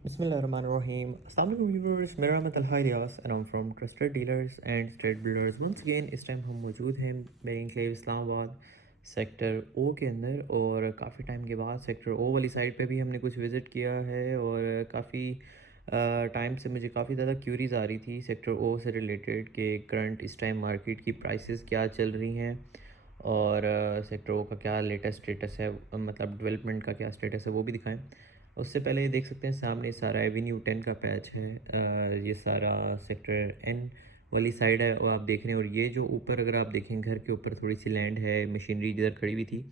Bismillahirrahmanirrahim. Assalamu alaikum viewers, मेरा नाम है Talha Ilyas and I'm from Trusted Dealers and Trade Builders. Once again इस time हम मौजूद हैं मेरी इंक्लेव इस्लामाबाद सेक्टर ओ के अंदर, और काफ़ी टाइम के बाद सेक्टर ओ वाली साइड पे भी हमने कुछ विज़िट किया है। और काफ़ी टाइम से मुझे काफ़ी ज़्यादा क्यूरीज आ रही थी सेक्टर ओ से रिलेटेड कि करंट इस टाइम मार्केट की प्राइसेस क्या चल रही हैं और सेक्टर ओ का क्या लेटेस्ट स्टेटस है, मतलब डेवलपमेंट का क्या स्टेटस है वो भी दिखाएं। उससे पहले देख सकते हैं सामने सारा एवेन्यू 10 का पैच है। ये सारा सेक्टर एन वाली साइड है वो आप देख रहे हैं। और ये जो ऊपर अगर आप देखें घर के ऊपर थोड़ी सी लैंड है, मशीनरी जिधर खड़ी हुई थी,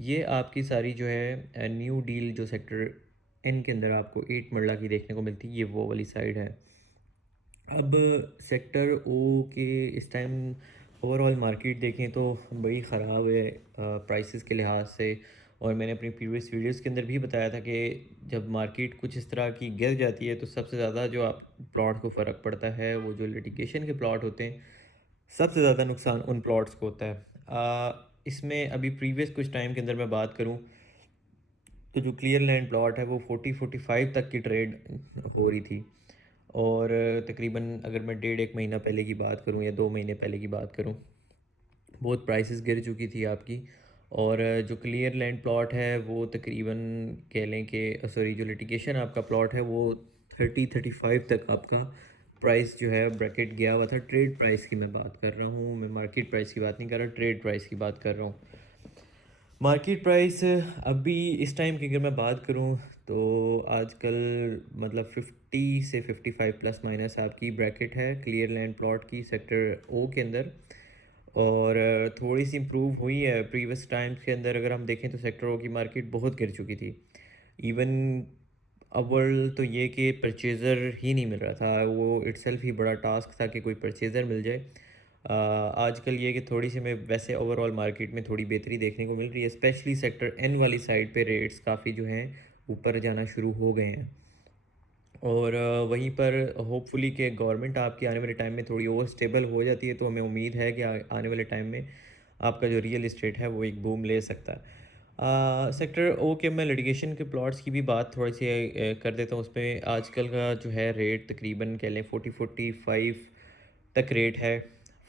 ये आपकी सारी जो है न्यू डील जो सेक्टर एन के अंदर आपको 8 मरला की देखने को मिलती है, ये वो वाली साइड है। अब सेक्टर ओ के इस टाइम ओवरऑल मार्केट देखें तो बड़ी ख़राब है प्राइसेस के लिहाज से। और मैंने अपनी प्रीवियस वीडियोस के अंदर भी बताया था कि जब मार्केट कुछ इस तरह की गिर जाती है तो सबसे ज़्यादा जो आप प्लॉट को फ़र्क पड़ता है वो जो लिटिगेशन के प्लॉट होते हैं, सबसे ज़्यादा नुकसान उन प्लॉट्स को होता है। इसमें अभी प्रीवियस कुछ टाइम के अंदर मैं बात करूँ तो जो क्लियर लैंड प्लॉट है वो 40-45 तक की ट्रेड हो रही थी। और तकरीबन अगर मैं डेढ़ एक महीना पहले की बात करूं या 2 महीने पहले की बात करूं, बहुत प्राइसेस गिर चुकी थी आपकी। और जो क्लियर लैंड प्लॉट है वो तकरीबन कह लें कि सॉरी, जो लिटिगेशन आपका प्लॉट है वो 30-35 तक आपका प्राइस जो है ब्रैकेट गया हुआ था। ट्रेड प्राइस की मैं बात कर रहा हूँ, मैं मार्केट प्राइस की बात नहीं कर रहा, ट्रेड प्राइस की बात कर रहा हूँ। मार्केट प्राइस अभी इस टाइम की अगर मैं बात करूं तो आजकल मतलब 50 से 55 प्लस माइनस आपकी ब्रैकेट है क्लियर लैंड प्लॉट की सेक्टर ओ के अंदर। और थोड़ी सी इम्प्रूव हुई है प्रीवियस टाइम्स के अंदर। अगर हम देखें तो सेक्टर ओ की मार्केट बहुत गिर चुकी थी। इवन अव्वल तो ये कि परचेज़र ही नहीं मिल रहा था, वो इट्सल्फ ही बड़ा टास्क था कि कोई परचेज़र मिल जाए। आजकल ये कि थोड़ी सी मैं वैसे ओवरऑल मार्केट में थोड़ी बेहतरी देखने को मिल रही है, स्पेशली सेक्टर एन वाली साइड पे रेट्स काफ़ी जो हैं ऊपर जाना शुरू हो गए हैं। और वहीं पर होपफुली कि गवर्नमेंट आपकी आने वाले टाइम में थोड़ी और स्टेबल हो जाती है तो हमें उम्मीद है कि आने वाले टाइम में आपका जो रियल इस्टेट है वो एक बूम ले सकता है। सेक्टर ओ के मैं लिटिगेशन के प्लॉट्स की भी बात थोड़ी सी कर देता हूँ। उसमें आजकल का जो है रेट तकरीबन कह लें 40-45 तक रेट है।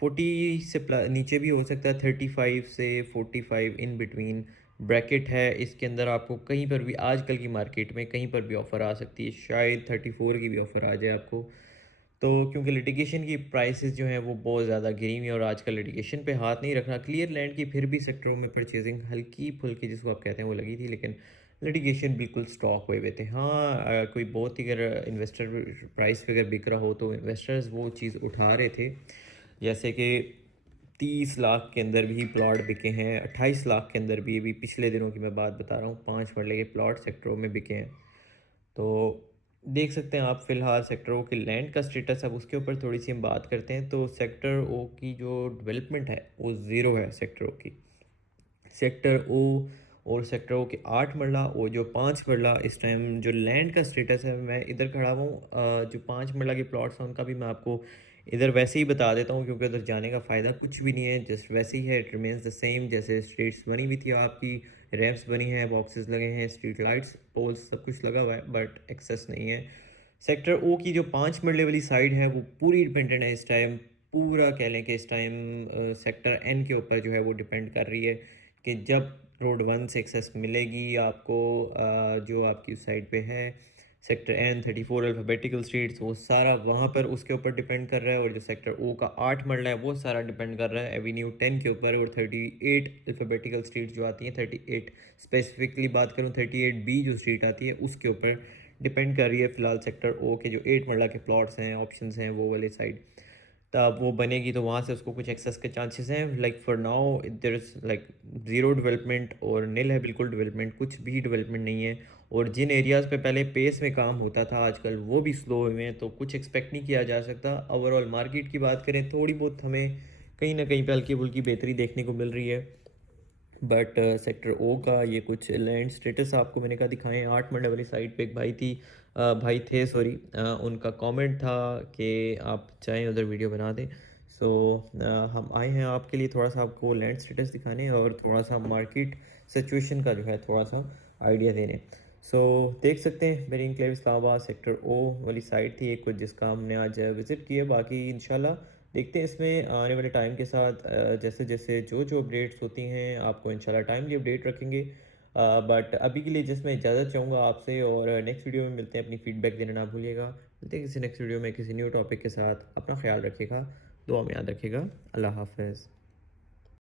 40 से नीचे भी हो सकता है, 35 से 45 इन बिटवीन ब्रैकेट है। इसके अंदर आपको कहीं पर भी आजकल की मार्केट में कहीं पर भी ऑफ़र आ सकती है, शायद 34 की भी ऑफ़र आ जाए आपको। तो क्योंकि लिटिगेशन की प्राइसेस जो हैं वो बहुत ज़्यादा गिरी हुई हैं और आजकल लिटिगेशन पे हाथ नहीं रखना। क्लियर लैंड की फिर भी सेक्टरों में परचेजिंग हल्की फुल्की जिसको आप कहते हैं वो लगी थी, लेकिन लिटिगेशन बिल्कुल स्टॉक हुए हुए थे। हाँ, कोई बहुत ही अगर इन्वेस्टर प्राइस पे अगर बिक रहा हो तो इन्वेस्टर्स वो चीज़ उठा रहे थे। जैसे कि 30 लाख के अंदर भी प्लॉट बिके हैं, 28 लाख के अंदर भी, अभी पिछले दिनों की मैं बात बता रहा हूँ, 5 मरले के प्लॉट सेक्टरों में बिके हैं। तो देख सकते हैं आप फिलहाल सेक्टर ओ के लैंड का स्टेटस। अब उसके ऊपर थोड़ी सी हम बात करते हैं तो सेक्टर ओ की जो डेवलपमेंट है वो ज़ीरो है सेक्टर ओ की। सेक्टर ओ और सेक्टर ओ के 8 मरला और जो 5 मरला इस टाइम जो लैंड का स्टेटस है, मैं इधर खड़ा हूँ। जो 5 मरला के प्लॉट्स हैं उनका भी मैं आपको इधर वैसे ही बता देता हूँ क्योंकि उधर जाने का फ़ायदा कुछ भी नहीं है, जस्ट वैसे ही है, इट रिमेंस द सेम जैसे स्ट्रीट्स बनी हुई थी आपकी, रैम्प्स बनी हैं, बॉक्सेस लगे हैं, स्ट्रीट लाइट्स, पोल्स, सब कुछ लगा हुआ है, बट एक्सेस नहीं है। सेक्टर ओ की जो 5 मरले वाली साइड है वो पूरी डिपेंडेंट है इस टाइम, पूरा कह लें कि इस टाइम सेक्टर एन के ऊपर जो है वो डिपेंड कर रही है कि जब रोड 1 से एक्सेस मिलेगी आपको, जो आपकी उस साइड पे है सेक्टर एन 34 अल्फ़ाबेटिकल स्ट्रीट्स, वो सारा वहाँ पर उसके ऊपर डिपेंड कर रहा है। और जो सेक्टर ओ का 8 मरला है वो सारा डिपेंड कर रहा है एवेन्यू 10 के ऊपर। और 38 अल्फ़ाबेटिकल स्ट्रीट जो आती हैं, 38 स्पेसिफिकली बात करूँ, 38 बी जो स्ट्रीट आती है उसके ऊपर डिपेंड कर रही है फ़िलहाल सेक्टर ओ के जो 8 मरला के प्लॉट्स हैं, ऑप्शंस हैं वो वाले साइड। तब वो बनेगी तो वहाँ से उसको कुछ एक्सेस के चांसेस हैं। Like for now there is like zero development और नील है, बिल्कुल डेवलपमेंट, कुछ भी डेवलपमेंट नहीं है। और जिन एरियाज़ पे पहले पेस में काम होता था आजकल वो भी स्लो हुए हैं, तो कुछ एक्सपेक्ट नहीं किया जा सकता। ओवरऑल मार्केट की बात करें थोड़ी बहुत हमें कहीं ना कहीं पे हल्की फुल्की बेहतरी देखने को मिल रही है। बट सेक्टर ओ का ये कुछ लैंड स्टेटस आपको मैंने कहा दिखाएं। 8 मंडे वाली साइड पे एक भाई थी, भाई थे सॉरी, उनका कमेंट था कि आप चाहें उधर वीडियो बना दें। सो हम आए हैं आपके लिए थोड़ा सा आपको लैंड स्टेटस दिखाने और थोड़ा सा मार्केट सिचुएशन का जो है थोड़ा सा आइडिया देने। सो देख सकते हैं मेरी इनक्लेव इस्लामाबाद सेक्टर ओ वाली साइट थी एक कुछ जिसका हमने आज विज़िट किया। बाकी इंशाल्लाह देखते हैं इसमें आने वाले टाइम के साथ जैसे जैसे जो जो अपडेट्स होती हैं आपको इंशाल्लाह टाइमली अपडेट रखेंगे। बट अभी के लिए जिसमें इजाज़त चाहूँगा आपसे और नेक्स्ट वीडियो में मिलते हैं। अपनी फ़ीडबैक देना ना भूलिएगा। मिलते हैं किसी नेक्स्ट वीडियो में किसी न्यू टॉपिक के साथ। अपना ख्याल रखिएगा, दुआ में याद रखिएगा। अल्लाह हाफ़िज़।